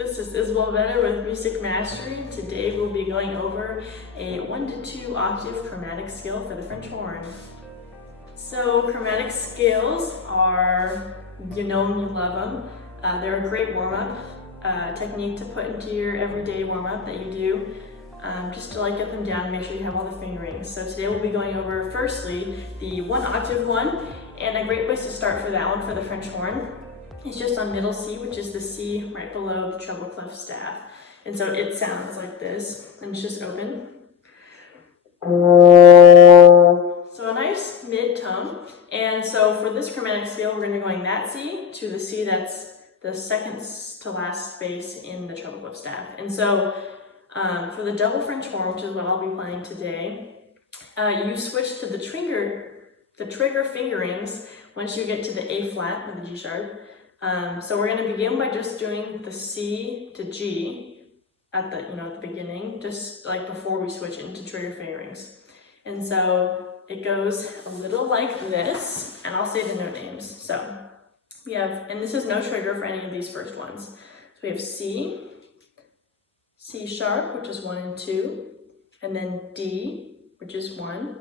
This is Isabel Vetter with Music Mastery. Today we'll be going over a 1 to 2 octave chromatic scale for the French horn. So chromatic scales are, you know them, you love them. They're a great warm-up technique to put into your everyday warm-up that you do just to get them down and make sure you have all the fingerings. So today we'll be going over firstly the 1 octave one, and a great place to start for that one for the French horn is just on middle C, which is the C right below the treble clef staff. And so it sounds like this, and it's just open. So a nice mid-tone. And so for this chromatic scale, we're going to be going that C to the C that's the second to last space in the treble clef staff. And so for the double French horn, which is what I'll be playing today, you switch to the trigger fingerings once you get to the A flat or the G sharp. So we're going to begin by just doing the C to G at the beginning, just like before we switch into trigger fingerings. And so it goes a little like this, and I'll say the note names. So we have, and this is no trigger for any of these first ones. So we have C, C sharp, which is 1 and 2, and then D, which is 1,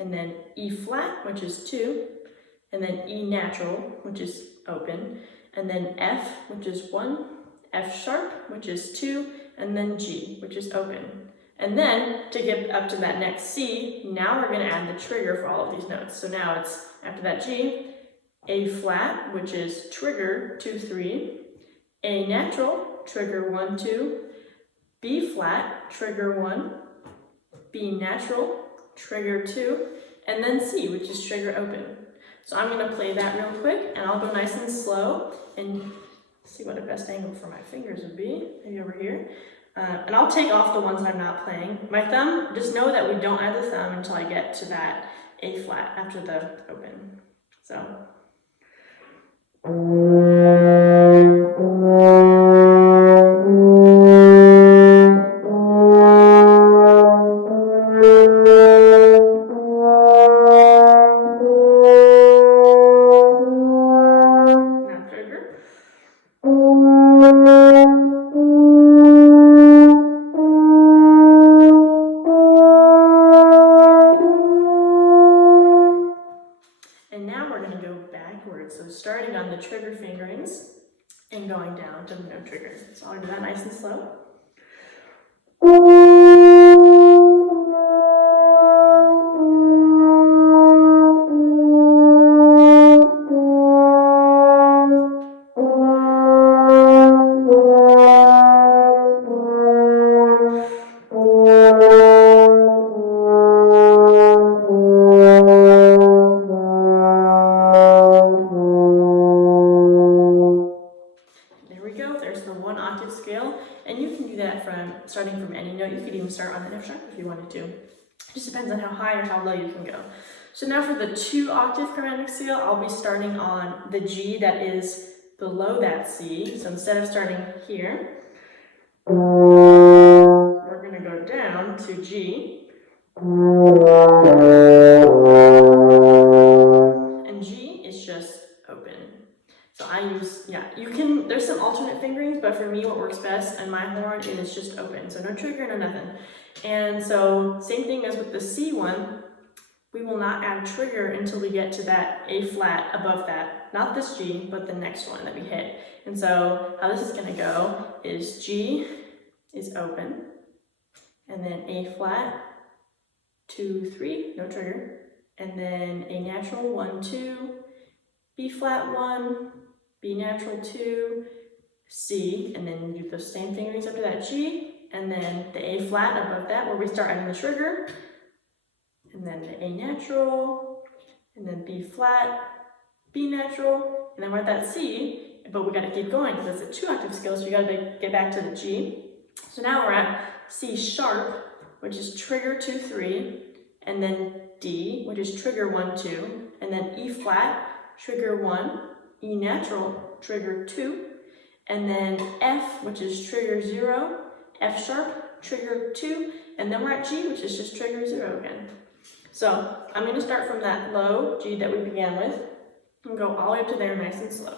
and then E flat, which is 2, and then E natural, which is open, and then F, which is 1, F sharp, which is 2, and then G, which is open. And then to get up to that next C, now we're going to add the trigger for all of these notes. So now it's, after that G, A flat, which is trigger 2, 3, A natural, trigger 1, 2, B flat, trigger 1, B natural, trigger 2, and then C, which is trigger open. So I'm going to play that real quick, and I'll go nice and slow and see what the best angle for my fingers would be, maybe over here. And I'll take off the ones that I'm not playing. My thumb, just know that we don't add the thumb until I get to that A flat after the open. So. And now we're going to go backwards, so starting on the trigger fingerings and going down to the no trigger. So I'll do that nice and slow. There's the 1 octave scale, and you can do that starting from any note. You could even start on an F sharp if you wanted to. It just depends on how high or how low you can go. So now for the 2 octave chromatic scale, I'll be starting on the G that is below that C. So instead of starting here, we're going to go down to G. And G is just open. So I use, there's some alternate fingerings, but for me what works best on my horn is just open. So no trigger, no nothing. And so same thing as with the C one, we will not add trigger until we get to that A flat above that. Not this G, but the next one that we hit. And so how this is going to go is G is open, and then A flat, 2, 3, no trigger, and then A natural, 1, 2, B flat 1, B natural 2, C, and then you do the same fingerings up to that G, and then the A flat above that where we start adding the trigger, and then the A natural, and then B flat, B natural, and then we're at that C, but we got to keep going because it's a 2 octave scale, so you got to get back to the G. So now we're at C sharp, which is trigger 2, 3, and then D, which is trigger 1, 2, and then E flat, trigger 1, E natural, trigger 2, and then F, which is trigger 0, F sharp, trigger 2, and then we're at G, which is just trigger 0 again. So I'm going to start from that low G that we began with and go all the way up to there nice and slow.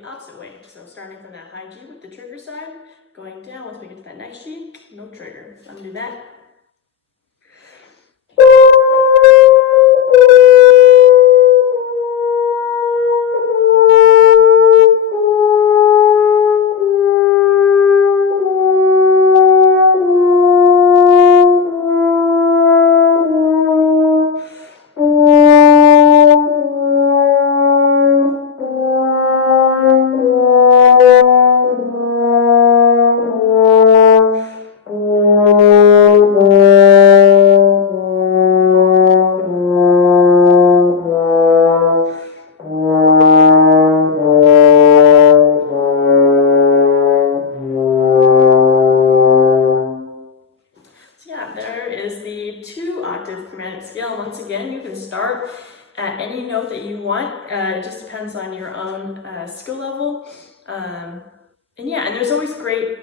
the opposite way. So starting from that high G with the trigger side, going down once we get to that next G, no trigger. So undo that. There is the 2-octave chromatic scale. Once again, you can start at any note that you want. It just depends on your own skill level. And there's always great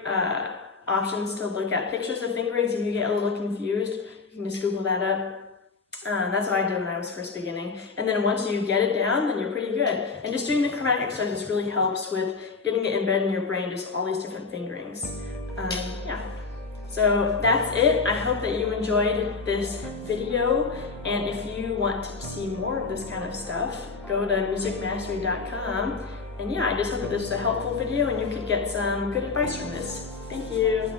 options to look at pictures of fingerings. If you get a little confused, you can just Google that up. That's what I did when I was first beginning. And then once you get it down, then you're pretty good. And just doing the chromatic exercises really helps with getting it embedded in your brain, just all these different fingerings. So that's it. I hope that you enjoyed this video, and if you want to see more of this kind of stuff, go to musicmastery.band. And I just hope that this was a helpful video and you could get some good advice from this. Thank you.